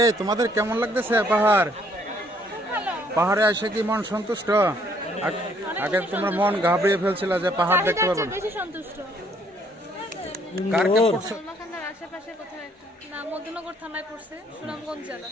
এই তোমাদের কেমন লাগতেছে পাহাড়? পাহাড়ে এসে কি মন সন্তুষ্ট? আগে তোমরা মন ঘাবড়িয়ে ফেলছিল যে পাহাড় দেখতে পারবো না। বেশি সন্তুষ্ট। কার ক্যাম্প করছো? কলমাকান্দার আশেপাশে কোথাও একটা, না মধ্যনগর থানায় পড়ছে, সুনামগঞ্জ জেলা।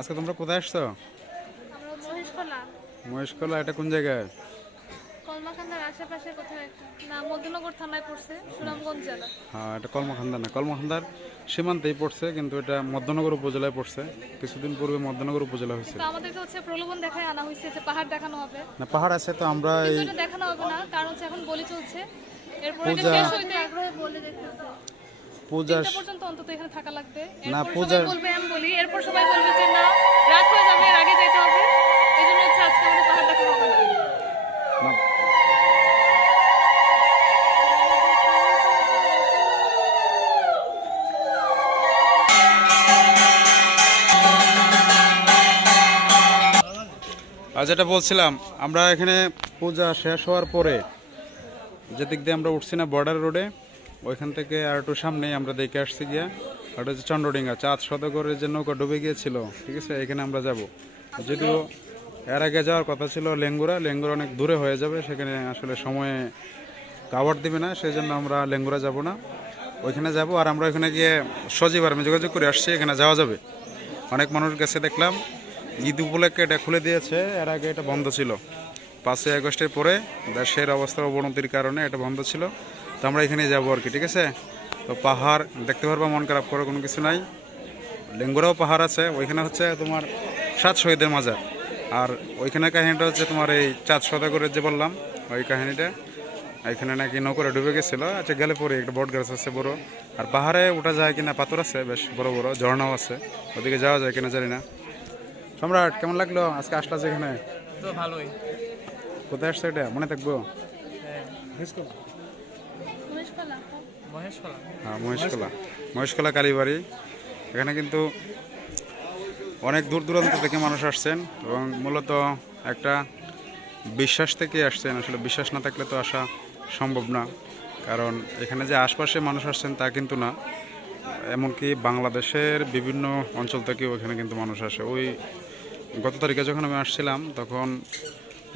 আজকে তোমরা কোথায় আসছো? আমরা মহেশখোলা। মহেশখোলা, এটা কোন জায়গায়? কলমাকান্দার আশেপাশে কোথাও একটা, না মধ্যনগর থানায় পড়ছে, সুনামগঞ্জ জেলা। হ্যাঁ, এটা কলমাখান্দা না, কলমাখান্দার সীমান্তেই পড়ছে, কিন্তু এটা মধ্যনগর উপজেলায় পড়ছে। কিছুদিন পূর্বে মধ্যনগর উপজেলা হয়েছে। তো আমাদেরকে হচ্ছে প্রলোভন দেখায় আনা হয়েছে যে পাহাড় দেখানো হবে। না, পাহাড় আছে তো আমরা কিন্তু এই এটা দেখানো হবে না, কারণ হচ্ছে এখন বলি চলছে। এরপর এটা পূজা- শেষ হইতে আগ্রহে বলে দেখতেছে। পূজা 3টা পর্যন্ত অন্তত এখানে থাকা লাগবে। না, এরপর পূজা- সবাই বলবে আমি বলি, এরপর সবাই বলবে যে না রাত হয়ে যাবে, এর আগে যেতে হবে। এই জন্য হচ্ছে আজকে আমাদের পাহাড় দেখানো হবে না। না, আর যেটা বলছিলাম, আমরা এখানে পূজা শেষ হওয়ার পরে যে দিক দিয়ে আমরা উঠছি না বর্ডার রোডে, ওইখান থেকে আর একটু সামনেই আমরা দেখে আসছি গিয়া, ওটা হচ্ছে চন্দ্রডিঙ্গা, চাঁদ সদাগরের যে নৌকা ডুবে গিয়েছিল, ঠিক আছে, এখানে আমরা যাব। যদিও এর আগে যাওয়ার কথা ছিল লেঙ্গুরা অনেক দূরে হয়ে যাবে, সেখানে আসলে সময়ে কাভার দিবে না, সেই জন্য আমরা লেঙ্গুরা যাব না, ওইখানে যাব। আর আমরা ওইখানে গিয়ে সজীব আমি যোগাযোগ করে আসছি, এখানে যাওয়া যাবে। অনেক মানুষ গেছে দেখলাম, ঈদ উপলক্ষে এটা খুলে দিয়েছে, এর আগে এটা বন্ধ ছিল। 5ই আগস্টের পরে দেশের অবস্থার অবনতির কারণে এটা বন্ধ ছিল, তো আমরা এখানে যাবো আর কি, ঠিক আছে। তো পাহাড় দেখতে পারবা, মন খারাপ করার কোনো কিছু নাই। লেঙ্গুরাও পাহাড় আছে, ওইখানে হচ্ছে তোমার 7 শহীদের মাজার, আর ওইখানে কাহিনীটা হচ্ছে তোমার এই চাঁদ সদাগরের যে বললাম ওই কাহিনীটা, এখানে নাকি নৌকরে ডুবে গেছিল। আচ্ছা গেলে পরে একটা বট গাছ আছে বড়, আর পাহাড়ে ওঠা যায় কিনা, পাথর আছে বেশ বড় বড়, ঝর্ণাও আছে, ওদিকে যাওয়া যায় কিনা জানি না। সম্রাট কেমন লাগলো আজকে আসলা যেখানে? তো ভালোই। কোথায় আসছে এটা মনে থাকবো? হ্যাঁ মহেশখোলা, মহেশখোলা কালীবাড়ি। এখানে কিন্তু অনেক দূর দূরান্ত থেকে মানুষ আসছেন এবং মূলত একটা বিশ্বাস থেকে আসছেন। আসলে বিশ্বাস না থাকলে তো আসা সম্ভব না, কারণ এখানে যে আশপাশে মানুষ আসছেন তা কিন্তু না, এমনকি বাংলাদেশের বিভিন্ন অঞ্চল থেকেও এখানে কিন্তু মানুষ আসে। ওই গত তারিখে যখন আমি আসছিলাম তখন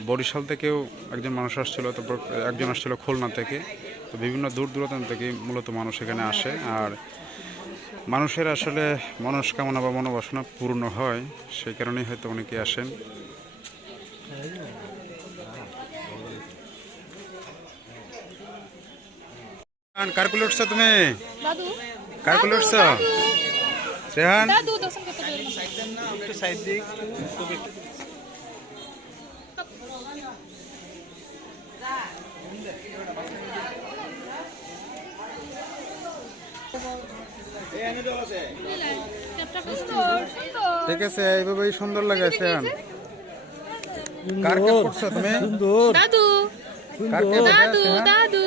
বরিশাল থেকেও একজন মানুষ আসছিল, তারপর একজন আসছিল খুলনা থেকে। তো বিভিন্ন দূর দূরান্ত থেকে মূলত মানুষ এখানে আসে, আর মানুষের আসলে মনস্কামনা বা মনোবাসনা পূর্ণ হয়, সেই কারণেই হয়তো অনেকে আসেন। কার কুলে উঠছো তুমি? দাদু কার কুলে উঠছো? রেহান দাদু দর্শন করতে পারবেন না। একটু সাইড দিক। ঠিক আছে, এইভাবেই সুন্দর লাগে। রেহান কার কে উঠছো তুমি? দাদু কার কে? দাদু দাদু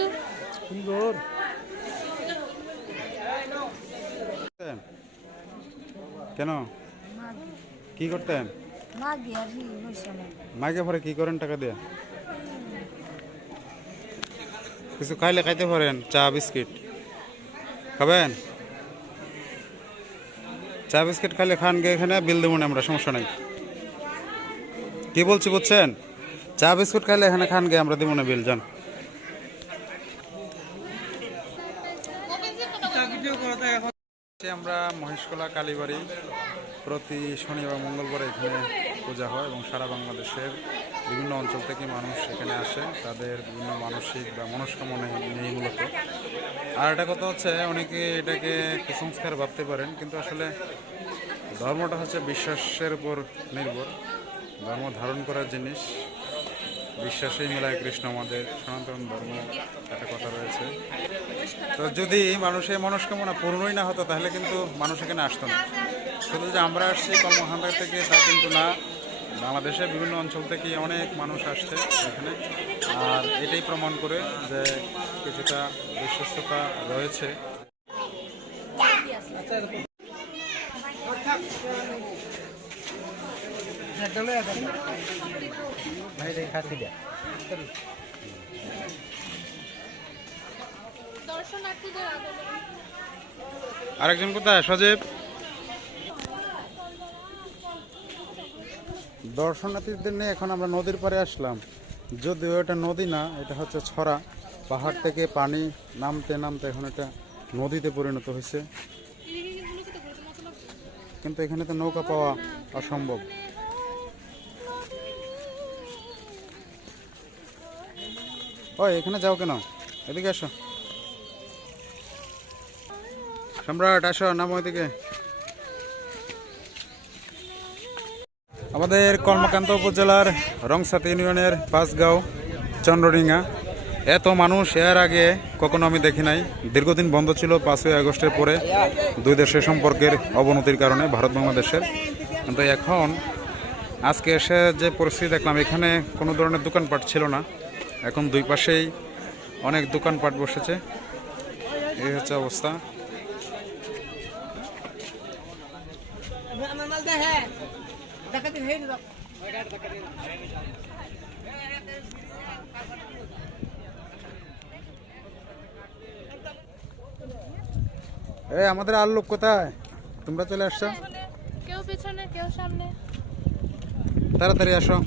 কেন কি করতেন? মাইকে ভরে কি করেন টাকা দিয়ে? কিছু খাইলে খাইতে পারেন, চা বিস্কিট খাবেন? চা বিস্কিট খাইলে খান গে, এখানে বিল দেবো না আমরা, সমস্যা নাই। কি বলছি বুঝছেন? চা বিস্কুট খাইলে এখানে খান গে, আমরা দেবো না বিল, যান। আমরা মহেশখোলা কালীবাড়ি, প্রতি শনি এবং মঙ্গলবার এখানে পূজা হয় এবং সারা বাংলাদেশের বিভিন্ন অঞ্চল থেকে মানুষ এখানে আসে, তাদের বিভিন্ন মানসিক বা মনস্কামনা নিয়ে মূলত। আর একটা কথা হচ্ছে, অনেকে এটাকে কুসংস্কার ভাবতে পারেন, কিন্তু আসলে ধর্মটা হচ্ছে বিশ্বাসের উপর নির্ভর। ধর্ম ধারণ করার জিনিস, বিশ্বাসেই মেলায় কৃষ্ণ, আমাদের সনাতন ধর্ম একটা কথা রয়েছে। তো যদি মানুষের মনস্কামনা পূর্ণই না হতো তাহলে কিন্তু মানুষ এখানে আসতো না। শুধু যে আমরা আসছি কর্মখান্ডা থেকে তা কিন্তু না, বাংলাদেশের বিভিন্ন অঞ্চল থেকে অনেক মানুষ আসছে এখানে। আর এটাই প্রমাণ করে যে কিছুটা বিশ্বস্ততা রয়েছে। আরেকজন কোথায়? সজীব। দর্শনার্থীদের নিয়ে এখন আমরা নদীর পাড়ে আসলাম, যদিও এটা নদী না, এটা হচ্ছে ছড়া। পাহাড় থেকে পানি নামতে নামতে এখন এটা নদীতে পরিণত হয়েছে, কিন্তু এখানে তো নৌকা পাওয়া অসম্ভব। ওই এখানে যাও কেন? এদিকে আসো সম্রাট, আসো, নামো এদিকে। আমাদের কর্মকান্ত উপজেলার রংসাতি ইউনিয়নের পাঁচগাঁও চন্দ্রডিঙ্গা, এত মানুষ এর আগে কখনো আমি দেখি নাই। দীর্ঘদিন বন্ধ ছিল 5ই আগস্টের পরে, দুই দেশের সম্পর্কের অবনতির কারণে, ভারত বাংলাদেশের। কিন্তু এখন আজকে এসে যে পরিস্থিতি দেখলাম, এখানে কোনো ধরনের দোকানপাট ছিল না, এখন দুই পাশেই অনেক দোকানপাট বসেছে। এই হচ্ছে অবস্থা। আমাদের আর লোক কোথায়? তোমরা চলে আসছো, কেউ পিছনে কেউ সামনে। তাড়াতাড়ি আসো।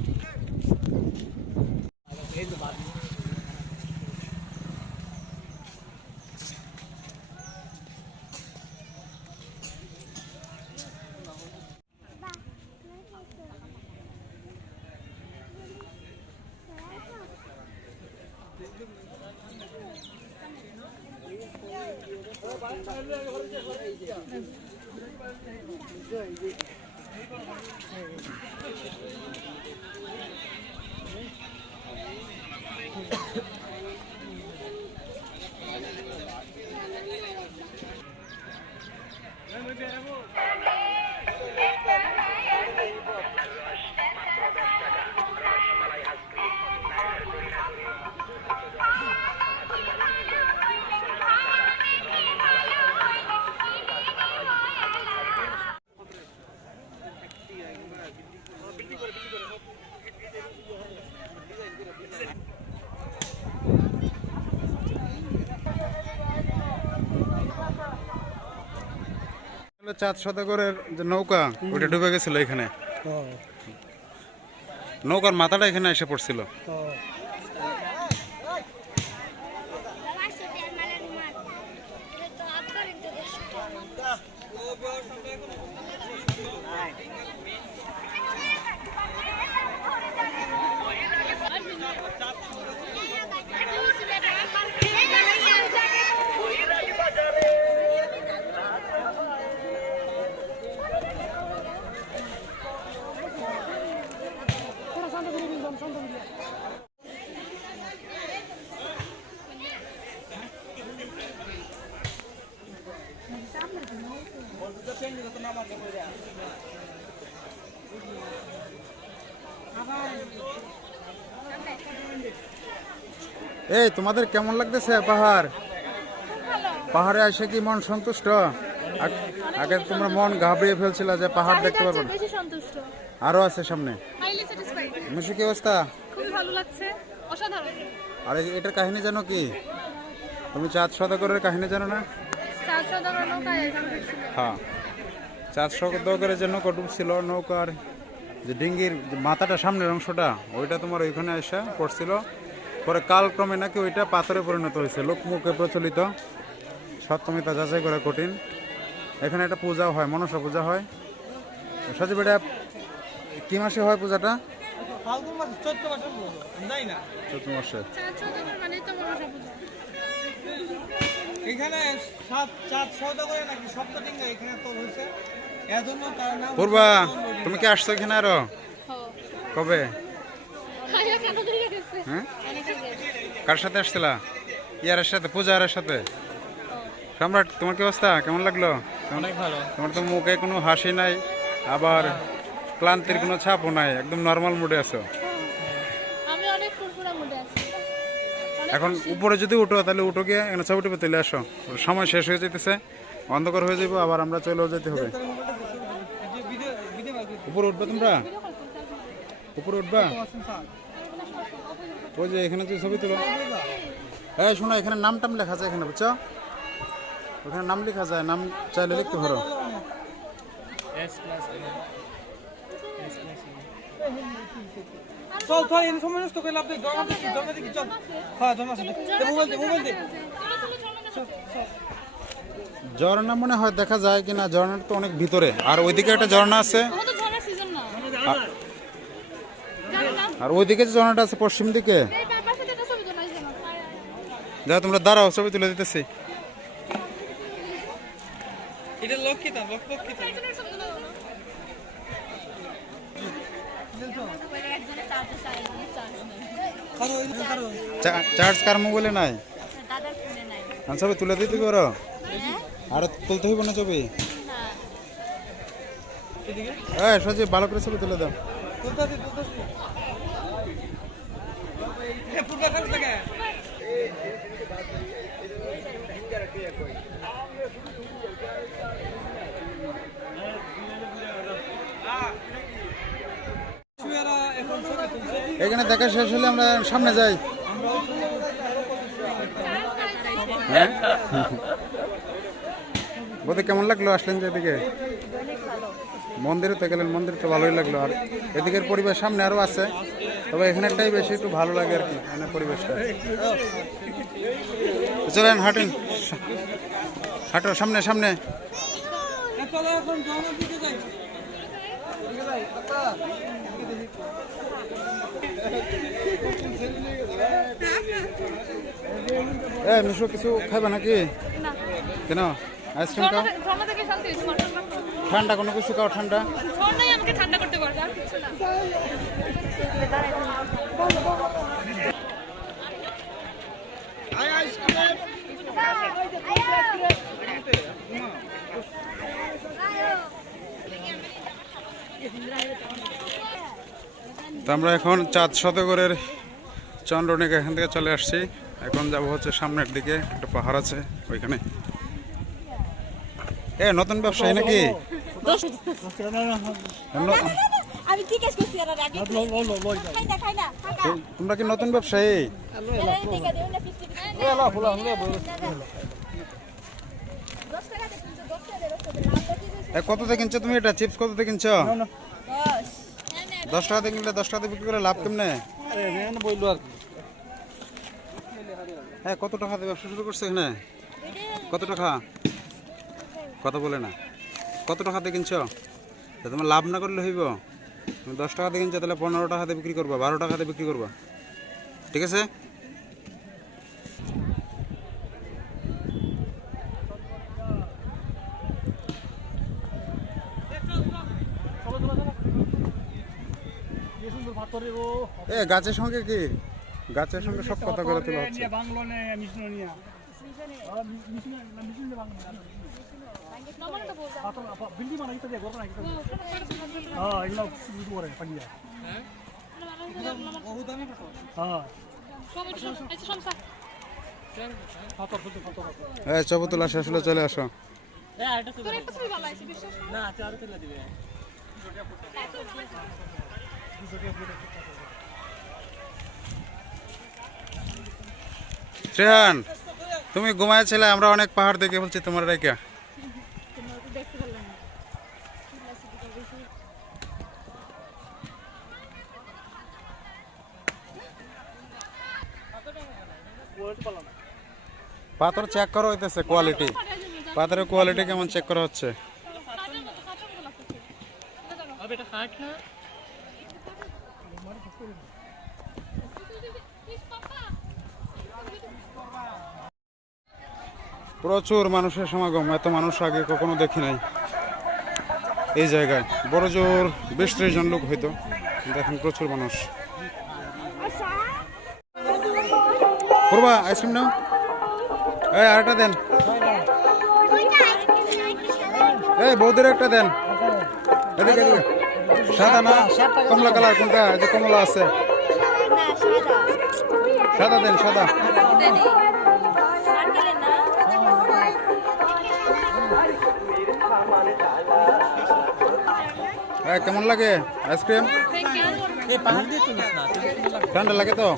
চাঁদ সদাগরের যে নৌকা ওটা ডুবে গেছিল এখানে, নৌকার মাথাটা এখানে এসে পড়ছিল। এই তোমাদের কেমন লাগতেছে পাহাড়? পাহাড়ে এসে কি মন সন্তুষ্ট? আগে তোমরা মন ঘাবড়িয়ে ফেলছিল যে পাহাড় দেখতে পারবো না, বেশি সন্তুষ্ট, আরো আছে সামনে। হাইলি স্যাটিসফাইড, মিশু কি অবস্থা? খুবই ভালো লাগছে, অসাধারণ। আর এটার কাহিনী জানো কি? তুমি চাঁদ সদাগরের কাহিনী জানো না? চাঁদ সদাগর নৌকায় এখানে ছিল। হ্যাঁ, চাঁদ সদাগরের যে নৌকা ডুবছিল, নৌকার যে ডিঙ্গির যে মাথাটা সামনের অংশটা ওইটা তোমার ওইখানে এসে পড়ছিল। পরে কালক্রমে নাকি ওইটা পাথরে পরিণত হয়েছে, লোকমুখে প্রচলিত, সত্যমিতা যাচাই করা কঠিন। এখানে একটা পূজা হয়, মনসা পূজা হয়। সজীব, এটা কি মাসে হয় পূজাটা? চৈত্র মাসে। চাঁদ সদাগর মানেই তো মনসা পূজা। এখানে চাঁদ সওদাগরে নাকি সপ্তলিঙ্গ এখানে তো হয়েছে, এজন্য তার নাম। পূর্বা, তুমি কি আসছো এখানে আরো? কবে? হ্যাঁ, কার সাথে আসছিলা? ইয়ারের সাথে, পূজারের সাথে। সম্রাট, তোমার কি অবস্থা? কেমন লাগলো? অনেক ভালো। তোমার তো মুখে কোনো হাসি নাই, আবার ক্লান্তির কোনো ছাপও নাই, একদম নর্মাল মুডে আছো। আমি অনেক ফুরফুরা মুডে আছি। এখন উপরে যদি উঠো তাহলে উঠো গিয়ে এখানে ছবি টুপি তুলে আসো, সময় শেষ হয়ে যেতেছে, অন্ধকার হয়ে যাবো, আবার আমরা চলেও যেতে হবে। উপরে উঠবে তোমরা? উপরে উঠবা? ওই যে এখানে যে ছবি তুলো। হ্যাঁ শোনো, এখানে নাম টাম লেখা যায় এখানে, বুঝছো? ওখানে নাম লেখা যায়, নাম চাইলে লিখতে পারো। চল চল, এই সময় নষ্ট করে লাভ নেই। জমা দেখি চল। হ্যাঁ জমা আছে, মোবাইল দে। ঝর্ণা মনে হয় দেখা যায় কিনা, ঝর্ণাটা তো অনেক ভিতরে, আর ওইদিকে একটা ঝর্ণা আছে, এখন তো ঝড়ের সিজন না, জানি না। আর ওইদিকে যে ঝর্ণাটা আছে পশ্চিম দিকে। এই পাশে যেটা ছবি তোলাইছে না, যা তোমরা দাঁড়াও, ছবি তুলে দিতেছি। এটা লক্ষিতা, লক্ষিতা। এখানে ছবি তোলাইছে। চার্জ কার মোবাইলে নাই? আর ছবি তুলে দিতে পারো? আর তুলতে হইব না ছবি? হ্যাঁ সজীব, ভালো করে ছবি তুলে দাও। তুলতাছি। এ পূর্বা কাছ থেকে এখানে দেখা শেষ হলে আমরা সামনে যাই। হ্যাঁ, বলতে কেমন লাগলো আসলেন যেদিকে? মন্দিরে তো গেলেন, মন্দির তো ভালোই লাগলো। আর এদিকের পরিবেশ সামনে আরো আছে, তবে এখানেরটাই বেশি একটু ভালো লাগে আর কি, এখানে পরিবেশটা। চলেন হাঁটেন, হাঁটো সামনে সামনে। চলো এখন জমার দিকে যাই। মিশু কিছু খাবে নাকি? না, কেন? আইসক্রিম খাও? ঝর্ণা থেকে শান্তি হয়েছে, ঝর্ণা। ঠান্ডা কোনো কিছু খাও, ঠান্ডা। ঝর্ণাই আমাকে ঠান্ডা করতে পারবে, আর কিছু না। তো আমরা এখন চাঁদ সদাগরের চন্দ্রনিকা এখান থেকে চলে আসছি। এখন যাব হচ্ছে সামনের দিকে, একটা পাহাড় আছে ওইখানে। নতুন ব্যবসায়ী নাকি? আমি ঠিক আছে কইছি আর আগে খাই না তোমরা কি নতুন ব্যবসায়ী? টাকা দেও না 50 টাকা 10 টাকা দে 10 টাকা দে কততে কিনছো তুমি এটা চিপস কততে কিনছো? দশ 10 টাকাতে কিনলে 10 টাকাতে বিক্রি করে লাভ কেমনে? বললো আর কি হ্যাঁ কত টাকাতে ব্যবসা শুরু করছো এখানে? কত টাকা? কথা বলে না। কত টাকাতে কিনছো? তা তোমার লাভ না করলে হইব। তুমি 10 টাকাতে কিনছো তাহলে 15 টাকাতে বিক্রি করবা, 12 টাকাতে বিক্রি করবা, ঠিক আছে? গাছের সঙ্গে কি গাছের সঙ্গে সব কথা করে তোলা হচ্ছে। নম্বরটা বল চবুতুল আসে, আসলে চলে আসো। তোর একটা ছবি ভালো আছে বিশ্বাস না আরো তেলা দিবে শ্রেহান তুমি ঘুমাইছিলে, আমরা অনেক পাহাড় দেখে বলছি তোমার রেখা। দেখতে পারলাম না। পাথর চেক করা হইতেছে কোয়ালিটি, পাথরের কোয়ালিটি কেমন চেক করা হচ্ছে। अब बेटा काट ना প্রচুর মানুষের সমাগম, এত মানুষ আগে কখনো দেখি নাই এই জায়গায়। বড় জোর 20-30 জন লোক হইতো, কিন্তু এখন প্রচুর মানুষ। করবা আইসক্রিম নাও, এই আরেকটা দেন, এই বৌদের একটা দেন। এদিকে এদিকে। সাদা না কমলা কালার কোনটা? এই যে কমলা আছে, সাদা দেন, সাদা। কেমন লাগে আইসক্রিম? থ্যাংক ইউ এই পাহাড় দিয়ে তুলিস না ঠান্ডা লাগে তো?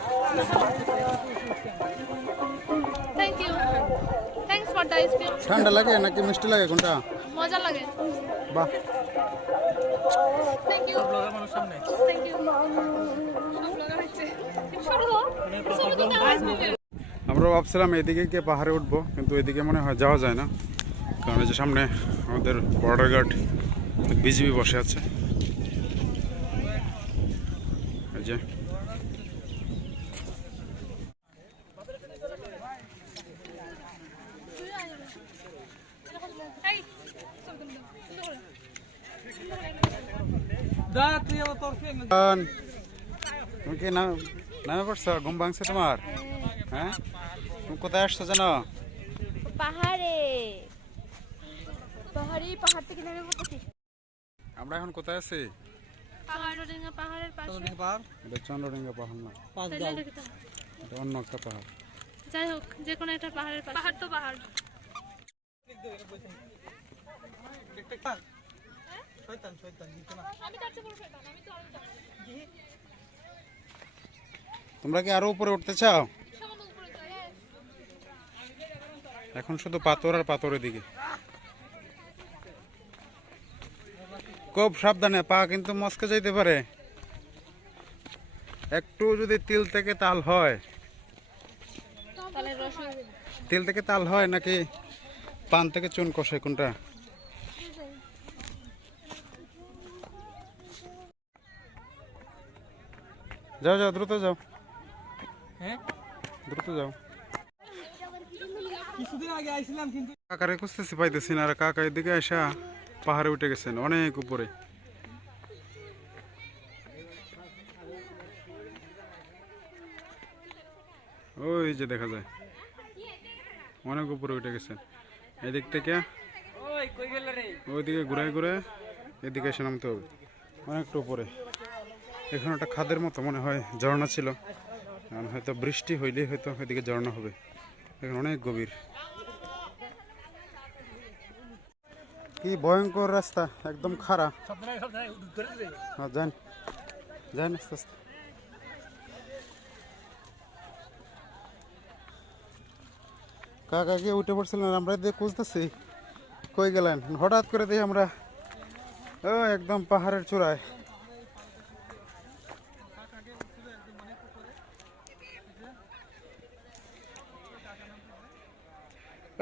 Thank you thanks for the ice cream ঠান্ডা লাগে নাকি মিষ্টি লাগে কোনটা? মজা লাগে বাহ, থ্যাংক ইউ মানুষ সামনে থ্যাংক ইউ সব লাগা হয়েছে শুরু হোক ছবি তো আসবে আমরা ভাবছিলাম এদিকে গিয়ে পাহাড়ে উঠবো, কিন্তু এদিকে মনে হয় যাওয়া যায় না, কারণ এই যে সামনে আমাদের বর্ডার গার্ড বিজিবি বসে আছে। এই যে এই ছবি তুলে দাও সুন্দর করে দা তুই আমার তরফে তুমি কি নামে পড়ছো? ঘুম ভাঙছে তোমার? হ্যাঁ, তুমি কোথায় আসছো জানো? পাহাড়ে পাহাড় থেকে নেমে পড়তেছি। আমরা এখন কোথায় আছি? পাহাড়ের পাহাড়ের পাশে পাহাড় এটা চন্দ্রডিঙ্গা পাহাড় না, পাঁচ তাহলে দাও দেখতে হবে। এটা অন্য একটা পাহাড়। যাই হোক যে কোনো একটা পাহাড়ের পাশে পাহাড় তো পাহাড় শয়তান শয়তান দিতে না আমি তার চেয়ে বড় শয়তান আমি তো আরো জানি তোমরা কি আরো উপরে উঠতে চাও? সামান্য উপরে যাই এখন শুধু পাথর আর পাথরের দিকে। খুব সাবধানে, পা কিন্তু মস্কে যাইতে পারে। একটু যদি তিল থেকে তাল হয়, তাহলে রস তিল থেকে তাল হয় নাকি পান থেকে চুন কষে, কোনটা? যাও যাও দ্রুত যাও, হ্যাঁ দ্রুত যাও। কিছুদিন আগে আইছিলাম কিন্তু কাকারে খুঁজতেছি পাইতেছি না, আর কাকা এদিকে আসা পাহাড়ে উঠে গেছেন অনেক উপরে। ওই যে দেখা যায় অনেক উপরে উঠে গেছেন। এদিক থেকে ওই কই গেল রে ওইদিকে ঘুরায় ঘুরে এদিকে এসে নামতে হবে অনেকটা উপরে। এখানে একটা খাদের মতো মনে হয় ঝর্ণা ছিল, কারণ হয়তো বৃষ্টি হইলেই হয়তো এদিকে ঝর্ণা হবে। এখানে অনেক গভীর, কি ভয়ঙ্কর রাস্তা, একদম খাড়া। হ্যাঁ যান যান আস্তে আস্তে। কাকা কি উঠে পড়ছিলেন, আমরা দিয়ে খুঁজতেছি কই গেলেন? হঠাৎ করে দেখি আমরা ও একদম পাহাড়ের চূড়ায়।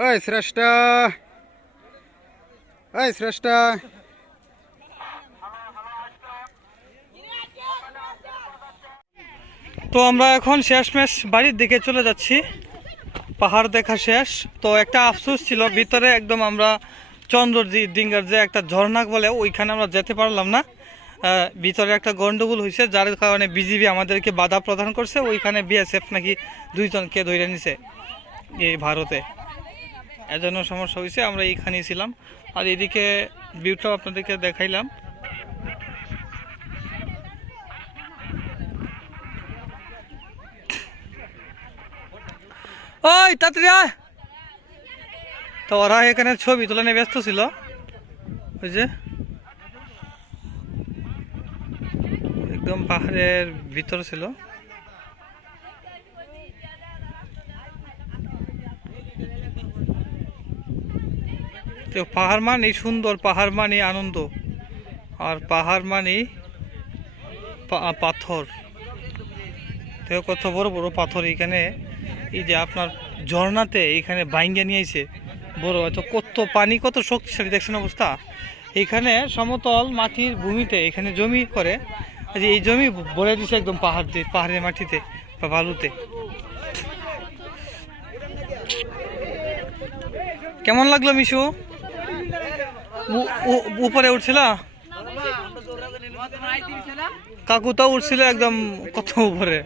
ওই শ্রেষ্ঠা, ওই শ্রেষ্ঠা, তো আমরা এখন শেষমেশ বাড়ির দিকে চলে যাচ্ছি, পাহাড় দেখা শেষ। তো একটা আফসোস ছিল, ভিতরে একদম আমরা চন্দ্রডিঙ্গার যে একটা ঝর্ণা বলে ওইখানে আমরা যেতে পারলাম না। ভিতরে একটা গন্ডগোল হয়েছে, যার কারণে বিজিবি আমাদেরকে বাধা প্রদান করছে। ওইখানে বিএসএফ নাকি 2 জনকে ধরে নিছে এই ভারতে, এজন্য সমস্যা হয়েছে। আমরা এইখানেই ছিলাম। আর এদিকে ভিউটাও আপনাদেরকে দেখাইলাম। ওই তাড়াতাড়ি আয়। তো ওরা এখানে ছবি তোলা নিয়ে ব্যস্ত ছিল, ওই যে একদম পাহাড়ের ভিতর ছিল। তো পাহাড় মানে সুন্দর, পাহাড় মানে আনন্দ, আর পাহাড় মানে পাথর। তো কত বড় বড় পাথর এখানে, এই যে আপনার ঝর্ণাতে এইখানে বাইঙ্গা নিয়েছে বড়, হয়তো কত পানি কত শক্তিশালী দেখছেন অবস্থা। এখানে সমতল মাটির ভূমিতে এখানে জমি করে, যে এই জমি ভরে দিছে একদম পাহাড়ের মাটিতে বা বালুতে। কেমন লাগলো মিশু? উপরে উঠছিল, কাকু তো উঠছিল একদম কত উপরে।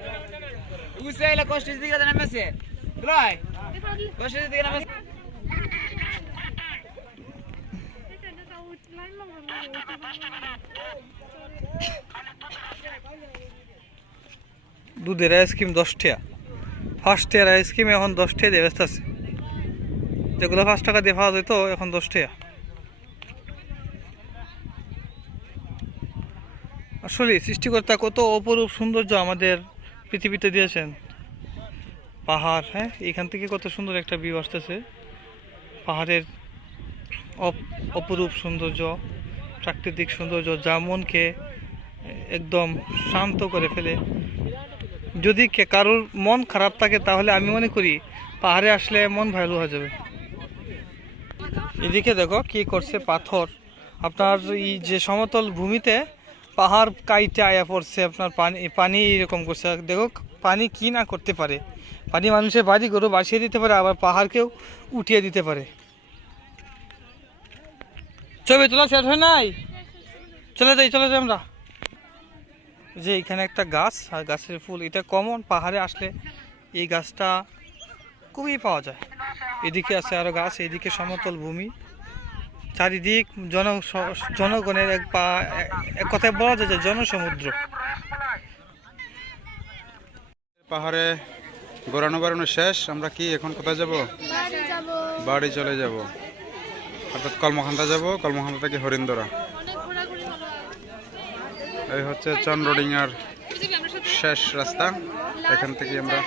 দুধের আইসক্রিম 10 টাকা, ফার্স্ট ইয়ার আইসক্রিম এখন 10 টাকা দিয়ে ব্যস্ত আছে। যেগুলো 5 টাকা দিয়ে পাওয়া যেত এখন 10 টাকা। আসলে সৃষ্টিকর্তা কত অপরূপ সৌন্দর্য আমাদের পৃথিবীতে দিয়েছেন। পাহাড়, হ্যাঁ, এখান থেকে কত সুন্দর একটা ভিউ আসতেছে। পাহাড়ের অপরূপ সৌন্দর্য, প্রাকৃতিক সৌন্দর্য, যা মনকে একদম শান্ত করে ফেলে। যদি কারোর মন খারাপ থাকে তাহলে আমি মনে করি পাহাড়ে আসলে মন ভালো হয়ে যাবে। এদিকে দেখো কি করছে, পাথর আপনার এই যে সমতল ভূমিতে পাহাড় কাইটে আয়া পড়ছে, আপনার পানি এরকম করছে। দেখো পানি কি না করতে পারে, পানি মানুষের বাড়ি গরু বাসিয়ে দিতে পারে, আবার পাহাড়কেও উঠিয়ে দিতে পারে। ছবি তোলা শেষ হয় নাই, চলে যাই আমরা। যে এখানে একটা গাছ, আর গাছের ফুল, এটা কমন পাহাড়ে আসলে এই গাছটা খুবই পাওয়া যায়। এদিকে আছে আরো গাছ, এদিকে সমতল ভূমি, চারিদিক জনগণের এক কথায় বলা যায় যে জনসমুদ্র। পাহাড়ে ঘোরানো বেড়ানো শেষ। আমরা কি এখন কোথায় যাব? বাড়ি চলে যাব, অর্থাৎ কলমখান্দা যাব। কলমখান্দা থেকে হরিন্দরা। এই হচ্ছে চন্দ্রডিঙ্গার শেষ রাস্তা। এখান থেকে আমরা